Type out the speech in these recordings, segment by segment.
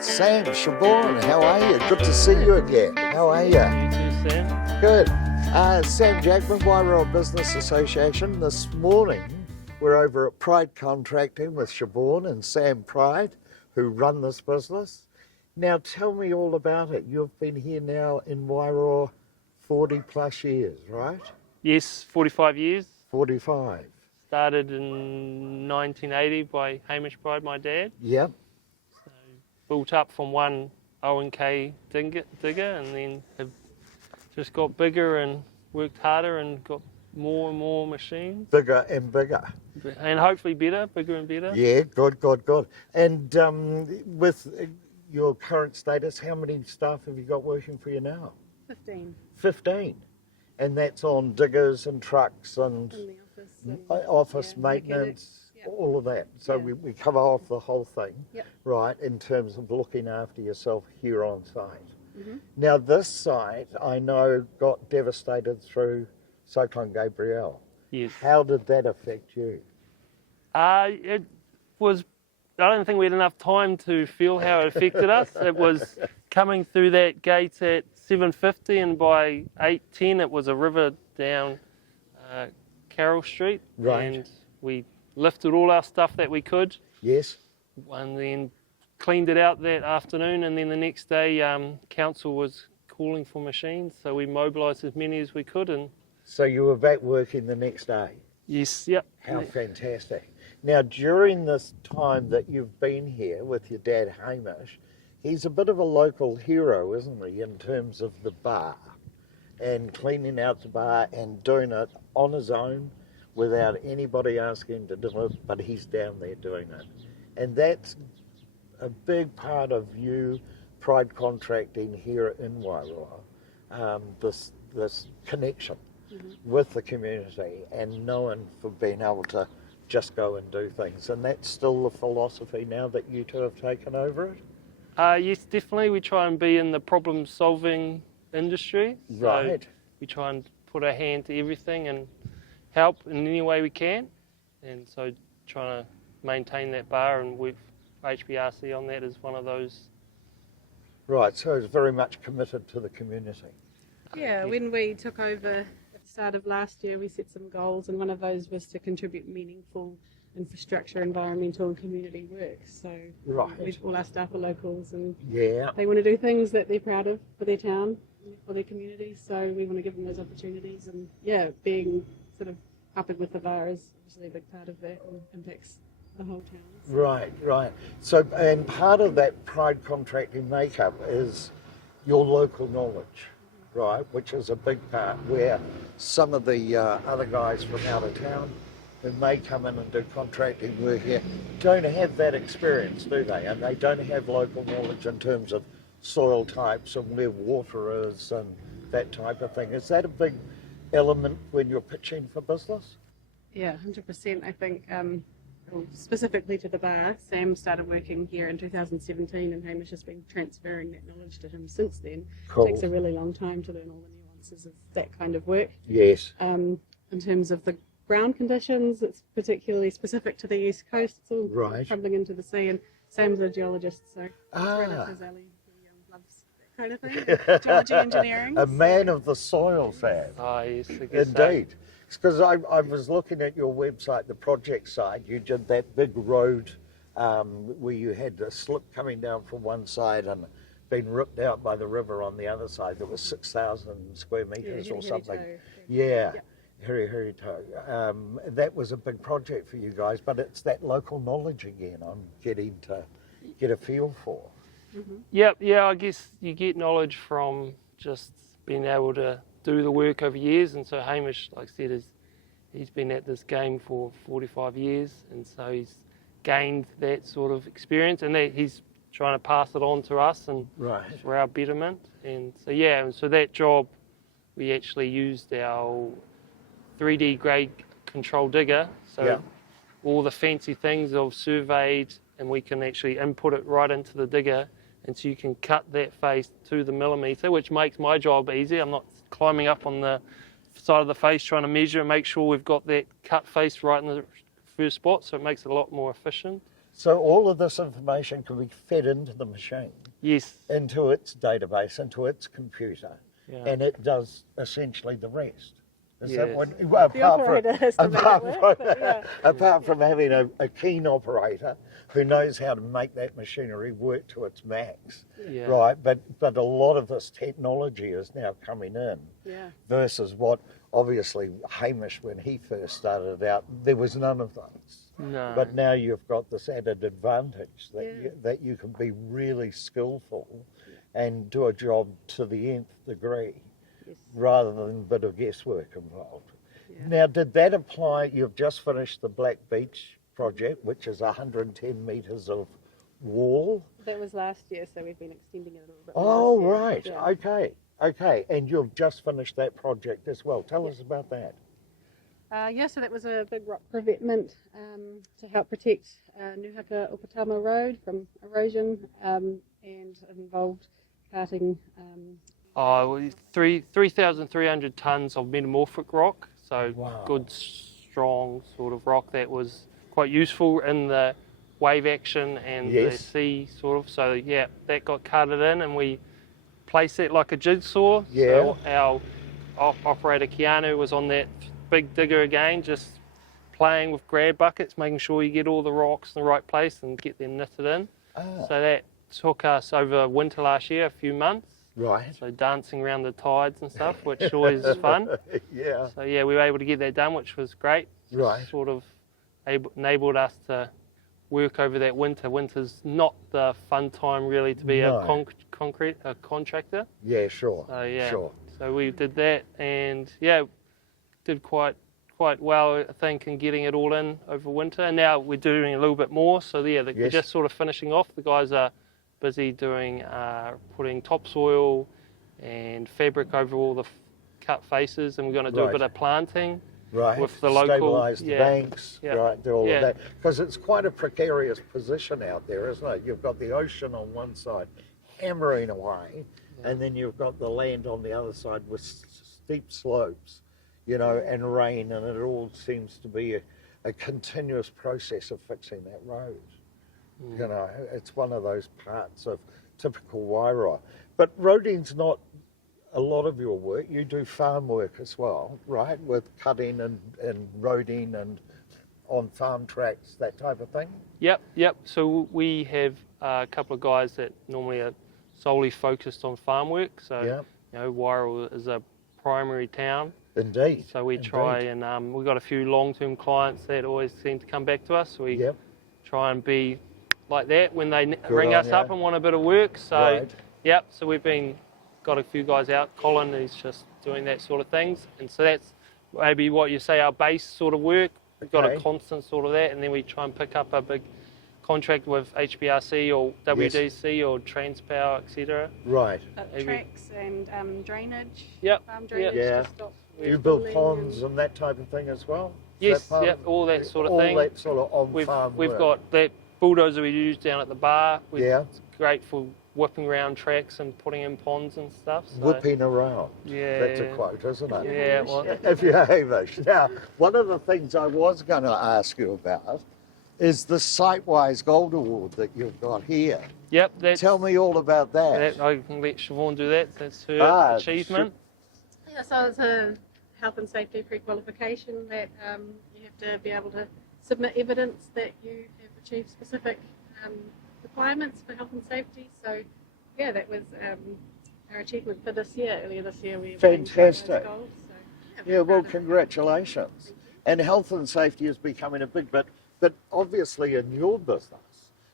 Sam Siobhan, how are you? Good to see you again. How are you? You too, Sam. Good. Sam Jackman, Wairoa Business Association. This morning we're over at Pryde Contracting with Siobhan and Sam Pryde, who run this business. Now tell me all about it. You've been here now in Wairoa 40 plus years, right? Yes, 45 years. 45. Started in 1980 by Hamish Pryde, my dad. Yep. So built up from one O&K digger and then have just got bigger and worked harder and got more and more machines. Bigger and bigger. And hopefully better, bigger and better. Yeah, good. And with your current status, how many staff have you got working for you now? 15. 15. And that's on diggers and trucks and In the office. And, office yeah, maintenance, mechanics, yeah. all of that. So Yeah. we cover off the whole thing, Yep. right, in terms of looking after yourself here on site. Mm-hmm. Now this site, I know, got devastated through Cyclone Gabrielle. Yes. How did that affect you? It was, I don't think we had enough time to feel how it affected us. It was coming through that gate at 7:50 and by 8:10 it was a river down Carroll Street. Right. And we lifted all our stuff that we could Yes? and then cleaned it out that afternoon, and then the next day council was calling for machines, so we mobilised as many as we could. And So you were back working the next day? yes, yep. How fantastic. Now, during this time that you've been here with your dad, Hamish, he's a bit of a local hero, isn't he, in terms of the bar and cleaning out the bar and doing it on his own without anybody asking him to do it, but he's down there doing it. And that's a big part of you, Pryde Contracting here in Wairoa, this connection with the community and knowing for being able to just go and do things. And that's still the philosophy now that you two have taken over it? Yes, definitely. We try and be in the problem-solving industry. So Right. we try and put our hand to everything and help in any way we can. And so trying to maintain that bar and work HBRC on that is one of those. Right, so it's very much committed to the community. Yeah, when we took over at the start of last year, we set some goals, and one of those was to contribute meaningful infrastructure, environmental and community work. So Right. all our staff are locals and Yeah. they want to do things that they're proud of for their town, for their community. So we want to give them those opportunities, and yeah, being sort of helping with the bar is obviously a big part of that and impacts the whole town. So. Right. So, and part of that Pryde Contracting makeup is your local knowledge, right, which is a big part where some of the other guys from out of town who may come in and do contracting work here don't have that experience, do they? And they don't have local knowledge in terms of soil types and where water is and that type of thing. Is that a big element when you're pitching for business? Yeah, 100%. I think specifically to the bar, Sam started working here in 2017 and Hamish has been transferring that knowledge to him since then. Cool. It takes a really long time to learn all the nuances of that kind of work. Yes. In terms of the ground conditions, it's particularly specific to the East Coast. It's all Right. crumbling into the sea, and Sam's a geologist, so it's right Ah. up his alley. He loves that kind of thing, geology, engineering. A man of the soil, Sam. Yes, I guess so. Indeed. Because I was looking at your website, the project side. You did that big road where you had a slip coming down from one side and been ripped out by the river on the other side. That was 6,000 square metres or something. Yeah, Heri-Heri-Tau. That was a big project for you guys, but it's that local knowledge again I'm getting to get a feel for. Yeah, I guess you get knowledge from just being able to do the work over years. And so Hamish, like I said, he's been at this game for 45 years, and so he's gained that sort of experience, and that he's trying to pass it on to us and Right. for our betterment. And so and so that job, we actually used our 3D grade control digger. So Yeah. all the fancy things are surveyed, and we can actually input it right into the digger, and so you can cut that face to the millimetre, which makes my job easy. I'm not climbing up on the side of the face trying to measure and make sure we've got that cut face right in the first spot, so it makes it a lot more efficient. So all of this information can be fed into the machine, Yes. into its database, into its computer, Yeah. and it does essentially the rest. Is that Yes. what? The Well, operator has to make it work, but yeah. apart from having a keen operator who knows how to make that machinery work to its max, Yeah. right? But a lot of this technology is now coming in Yeah. versus what obviously Hamish, when he first started out, there was none of those. No. But now you've got this added advantage that Yeah. that you can be really skillful and do a job to the nth degree Yes. rather than a bit of guesswork involved. Yeah. Now, did that apply? You've just finished the Black Beach project, which is 110 metres of wall. That was last year, so we've been extending it a little bit. Oh, more this year. right. Yeah. Okay. And you've just finished that project as well. Tell us about that. So that was a big rock revetment to help protect Nuhaka Opatama Road from erosion, and it involved carting. 3,300 tonnes of metamorphic rock, so Wow. good, strong sort of rock that was quite useful in the wave action and the Yes. sea sort of. So yeah, that got carted in and we placed it like a jigsaw. Yeah. So our operator Keanu was on that big digger again, just playing with grab buckets, making sure you get all the rocks in the right place and get them knitted in. Ah, So that took us over winter last year, a few months. right. So dancing around the tides and stuff, which always is fun. Yeah. So yeah, we were able to get that done, which was great. Right. Sort of enabled us to work over that winter. Winter's not the fun time really to be No. a contractor. Yeah, sure. So yeah, Sure. so we did that and yeah, did quite well I think in getting it all in over winter. And now we're doing a little bit more. So yeah, we're Yes. just sort of finishing off. The guys are busy doing putting topsoil and fabric over all the cut faces, and we're going to do Right. a bit of planting. Right. With the local- Stabilise the yeah. banks, Yeah. right, do all Yeah. of that. Because it's quite a precarious position out there, isn't it? You've got the ocean on one side hammering away, and then you've got the land on the other side with steep slopes, and rain, and it all seems to be a continuous process of fixing that road. It's one of those parts of typical Wairoa. But roading's not a lot of your work. You do farm work as well, right? With cutting and roading and on farm tracks, that type of thing? Yep. So we have a couple of guys that normally are solely focused on farm work. So, Yeah. Wairoa is a primary town. Indeed. So we try and we've got a few long-term clients that always seem to come back to us. So we Yep. try and be like that when they ring on us you. up and want a bit of work. So, Right. yep. So we've got a few guys out. Colin is just doing that sort of things. And so that's maybe what you say our base sort of work. We've got a Okay. constant sort of that. And then we try and pick up a big contract with HBRC or WDC or Transpower, etc. Right. Maybe. Tracks and drainage. Yep. Farm drainage Yeah. to stop. You build pooling ponds and that type of thing as well? Is Yes, that part yep, all that sort of all thing. All that sort of on-farm We've work? got that bulldozer we use down at the bar. Yeah. It's great for whipping around tracks and putting in ponds and stuff. So, Whipping around. Yeah. That's a quote, isn't it? Yeah, well, If you're Hamish. Now, one of the things I was going to ask you about is the Sitewise Gold Award that you've got here. yep. That's, Tell me all about that. I can let Siobhan do that. That's her achievement. Yeah, so it's a health and safety pre-qualification that you have to be able to submit evidence that you have achieved specific requirements for health and safety. So, yeah, that was our achievement for this year. Earlier this year, we Fantastic. goals. So, Yeah, we're well, proud of it. congratulations. And health and safety is becoming a big bit, but obviously in your business,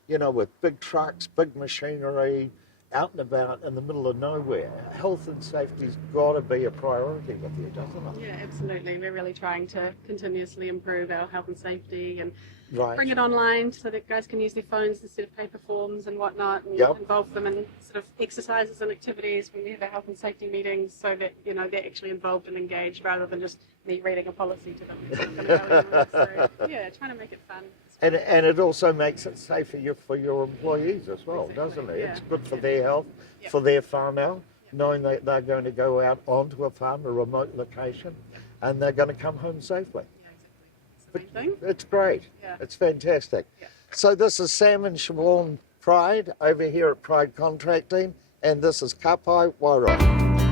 with big trucks, big machinery, out and about in the middle of nowhere, health and safety's got to be a priority with you, doesn't it? Yeah, absolutely. We're really trying to continuously improve our health and safety and Right. bring it online so that guys can use their phones instead of paper forms and whatnot, and Yep. involve them in sort of exercises and activities when we have our health and safety meetings, so that they're actually involved and engaged rather than just me reading a policy to them. It's not gonna go anywhere. So, yeah, trying to make it fun. And it also makes it safer for your employees as well, Exactly, doesn't it? yeah. It's good for their health, Yep. for their farm out, knowing that they're going to go out onto a farm, a remote location, and they're going to come home safely. Yeah, exactly. main thing. It's great. Yeah. It's fantastic. Yeah. So this is Sam and Siobhan Pryde over here at Pryde Contracting, and this is Ka Pai Wairoa.